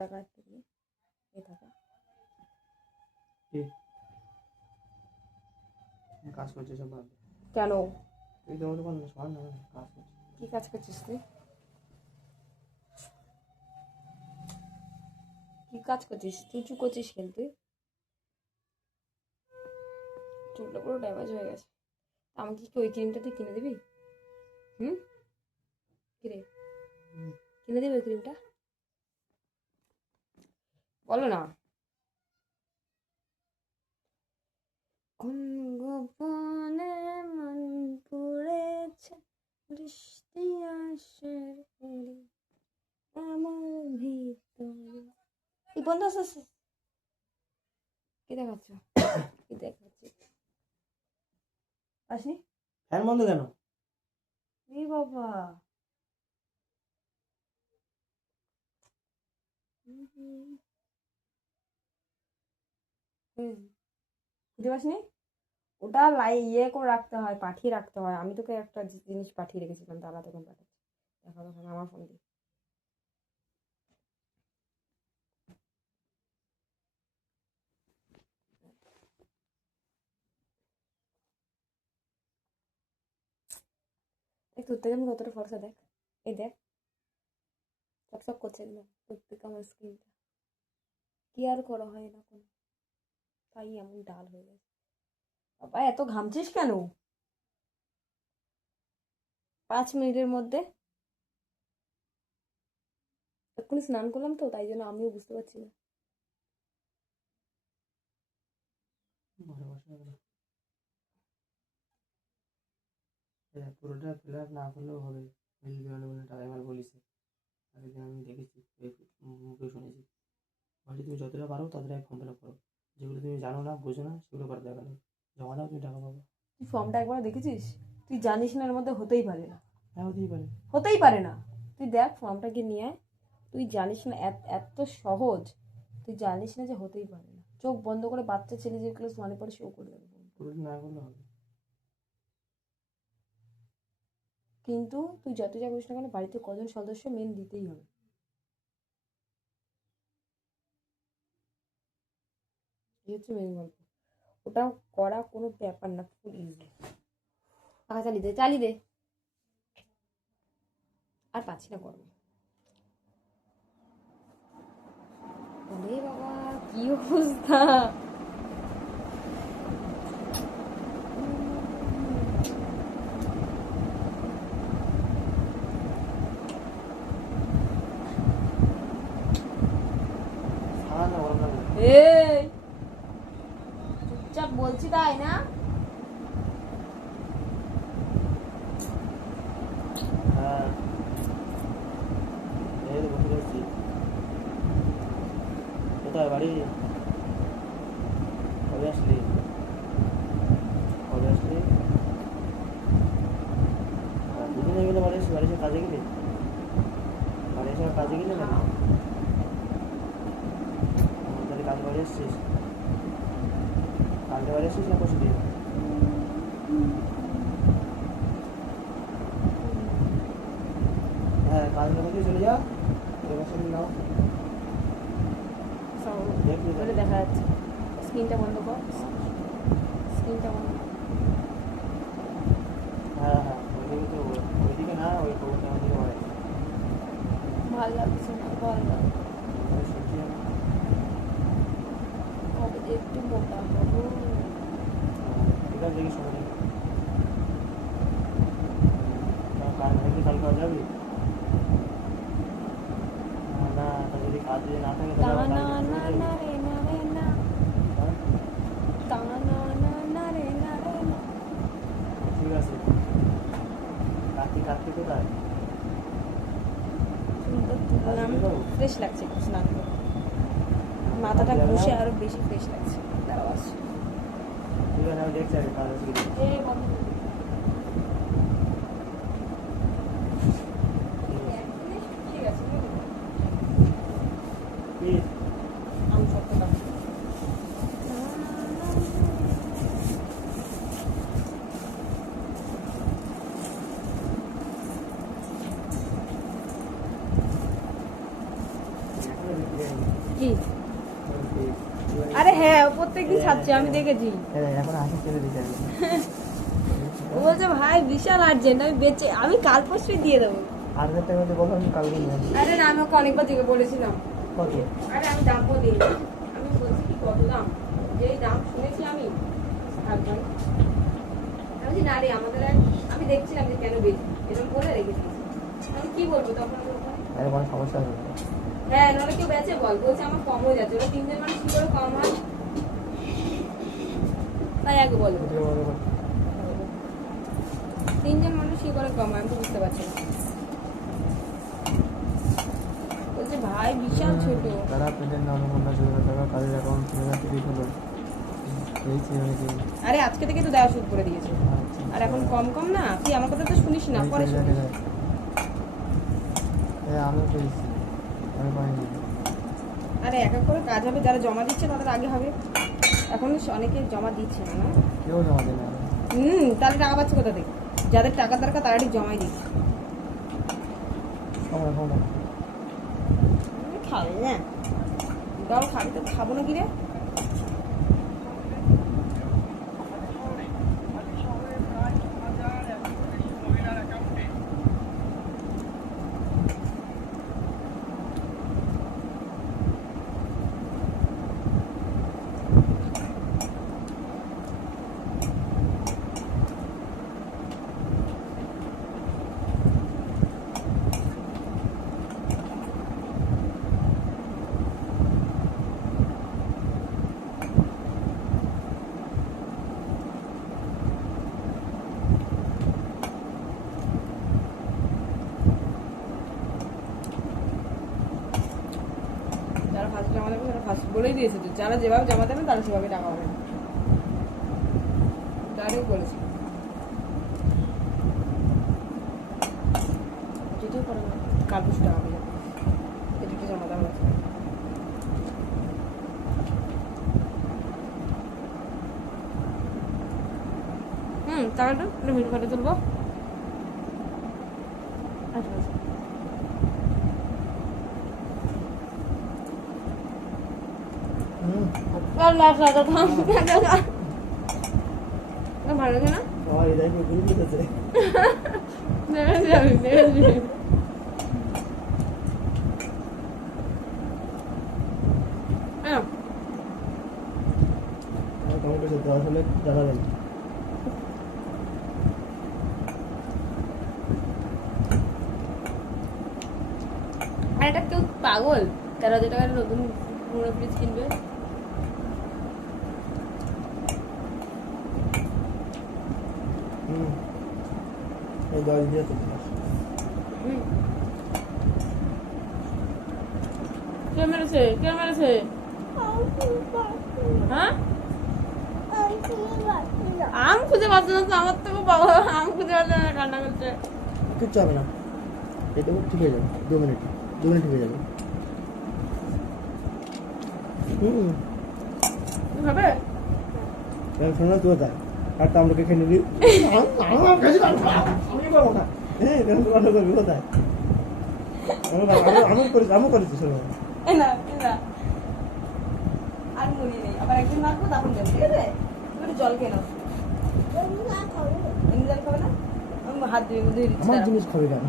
টাকা থেকে এ টাকা কাজ করছে সব বাদ দে। কেন? তুই তো ওর কোনো সমান না, কাজ করছে। কি কাজ করছিস তুই? কি কাজ করছিস? চুচু করছিস কেন তুই? চুলটা পুরো ড্যামেজ হয়ে গেছে। আমাকে কি ওই ক্রিমটা তুই কিনে দিবি? কিরে কিনে দিবি ওই ক্রিমটা? বলো না। কোন গোপনে মন পড়েছে বৃষ্টি আসে আমার ভিতরে। এই বন্ধ আছে। কি দেখাচ্ছ? কি দেখাচ্ছি? আসনি? ফ্যান বন্ধ কেন? এই বাবা, বুঝতে পারছিনি? ওটা ইয়ে করে রাখতে হয়, পাঠিয়ে রাখতে হয়। আমি তোকে একটা জিনিস পাঠিয়ে রেখেছিলাম, দাঁড়া তখন পাঠাচ্ছি। দেখা তখন আমার ফোন দিয়ে। দেখ তোর থেকে আমি কতটা ফর্সা, দেখ এই দেখ চকচক করছে একদম প্রত্যেক আমার স্ক্রিনটা। কি আর করা হয় না কোনো, তাই এমন ডাল হয়ে গেছে। বাবা এত ঘামছিস কেন? 5 মিনিটের মধ্যে এক্ষুনি স্নান করলাম তো, তাই জন্য আমিও বুঝতে পারছি না। ঘরে বসে হবে না। পুরোটা ফিল আপ না করলেও হবে। মেল বেরোলে বলে টাকা এবার বলিস। আগের দিন আমি দেখেছি, মুখে শুনেছি। বলছি তুমি যতটা পারো ততটাই ফর্ম ফিল আপ করো। যেগুলো তুমি জানো না, বোঝো না, সেগুলো করার দরকার নেই। জমা দাও, তুমি টাকা পাবো। তুই ফর্মটা একবার দেখেছিস? তুই জানিস না এর মধ্যে হতেই পারে না। হ্যাঁ, হতেই পারে। হতেই পারে না। তুই দেখ ফর্মটা গিয়ে নিয়ে আয়। তুই জানিস না এত সহজ। তুই জানিস না যে হতেই পারে না। চোখ বন্ধ করে বাচ্চা ছেলে যে ক্লাস 1 পড়ে সেও করে দেবে। পুরোটা না করলে হবে। কিন্তু তুই যত যা করিস না কেন, বাড়িতে কজন সদস্য মেন দিতেই হবে। এই হচ্ছে মেন গল্প। ওটা করা কোনো ব্যাপার না, ফুল ইজি। টাকা চালিয়ে দে। আর পাচ্ছি না গরম। ওরে বাবা কি অবস্থা! ঠান্ডা গরম লাগে। এই চুপচাপ বলছি তাই না? হ্যাঁ, এই তো বসে রয়েছি। কোথায় বাড়ি? কবে আসলি? দুদিন হয়ে গেলে বাড়ি এসে কাজে গেলি? বাড়ি এসে কাজে গেলি না? তাহলে কাজ বাড়ি এসছিস? কালকে বাড়ি এসছিস না পরশু দিন? হ্যাঁ, কাজ না করলে চলে যা। নাও বলে দেখা যাচ্ছে। স্ক্রিনটা বন্ধ কর, স্ক্রিনটা বন্ধ কর। হ্যাঁ হ্যাঁ, ওইদিকে তো ওইদিকে না, ওই ওদিকে বাড়ি। ভালো লাগছে না, ভালো লাগছে। সত্যি কবে যে একটু মোটা হবো। ঠিক আছে, দেখি সময় দেখি। কাজ নাকি কালকে যাবি? না, যদি কাজ যদি না থাকে না না না না রে না রে না, তা না না না রে না রে না। ঠিক আছে। কার্তিক কোথায়? চুলটা তুললাম, ফ্রেশ লাগছে একটু স্নান করে। মাথাটা ঘষে আরো বেশি ফ্রেশ লাগছে। দাঁড়াও আসছি। ঠিক আছে, আমি দেখছি আগে কাজ আছে কি। এ বন্ধ করে দে। ঠিক আছে কি? আমি সবটা দাম। কি আরে হ্যাঁ ও প্রত্যেকদিন ছাড়ছে আমি দেখেছি এখন হাসি ছেড়ে দিতে হবে। ও বলছে ভাই বিশাল আর্জেন্ট আমি বেচে আমি কাল পরশুই দিয়ে দেবো 8,000 টাকা মধ্যে বলো আমি কালকে নিয়ে আসবো। আরে না আমি ওকে অনেকবার থেকে বলেছিলাম কত? আরে আমি দাম দিই আমি বলছি কি কত দাম যেই দাম শুনেছি আমি থাক ভাই আমি বলছি, না রে আমাদের আমি দেখছিলাম যে কেন বেশি এরকম বলে রেখে দিয়েছি আমি কি বলবো তখন আমি ওখানে? আরে কোনো সমস্যা হবে না। হ্যাঁ নাহলে কেউ বেচে বল বলছে আমার কম হয়ে যাচ্ছে ওরা 3 জন মানুষ কি করে কম হয় তাই আগে বলবো 3 জন মানুষ কি করে কম হয় আমি তো বুঝতে পারছি না বলছে ভাই বিশাল ছোট তারা আপনাদের নাম মোহাম্মদ জোহরা টাকা কাজের অ্যাকাউন্ট থেকে হলো এই ছিল নাকি? আরে আজকে থেকে তো দেওয়া শুরু করে দিয়েছে আর এখন কম কম না তুই আমার কথা তো শুনিস না পরে শুনিস হ্যাঁ আমিও পেয়েছি, আমি পাইনি। আরে এক এক করে কাজ হবে যারা জমা দিচ্ছে তাদের আগে হবে এখন অনেকে জমা দিচ্ছে না না কেউ জমা দেয় না। তাহলে টাকা পাচ্ছে কোথা থেকে যাদের টাকা দরকার তারা ঠিক জমাই দিচ্ছে সময় হবে না। খাবে না দাও খাবি তো খাবো না কি রে যারা ফার্স্ট জমা দেবে তারা ফার্স্ট বলেই দিয়েছে তো যারা যেভাবে জমা দেবে তারা সেভাবে টাকা পাবে ডাইরেক্ট বলেছে যদিও করে না কাল পরশু টাকা পেয়ে যাবে এই দুটো জমা দেওয়া আছে টাকাটা একটা ভিডিও করে তুলবো আচ্ছা আচ্ছা ভালো লাগে না সবাই দেখো ঘুরে যেতেছে। কমেন্ট করছে দেওয়া হলে জানাবেন। আর এটা কেউ পাগল 13,000 টাকার নতুন পুরো ফ্রিজ কিনবে এই 10 দিয়ে তো কে মেরেছে হ্যাঁ আম খুঁজে পাচ্ছে না তো আমার তো বাবা আম খুঁজে পাচ্ছে না কান্না করছে কিচ্ছু হবে না, এটা ঠিক হয়ে যাবে 2 মিনিট ঠিক হয়ে যাবে। হবে শোনা তুই দেখ আর তো আমরা খেয়ে নিবি আমি পাবো না। হ্যাঁ করবি কোথায় আমি করেছি শোনো না আর মুড়ি নেই আবার একদিন মাখবো তখন দেবো ঠিক আছে তুমি একটু জল খেয়ে নাও এমনি জল খাবে না আমি হাত ধুয়ে দিচ্ছি আমার জিনিস খাবি কেন?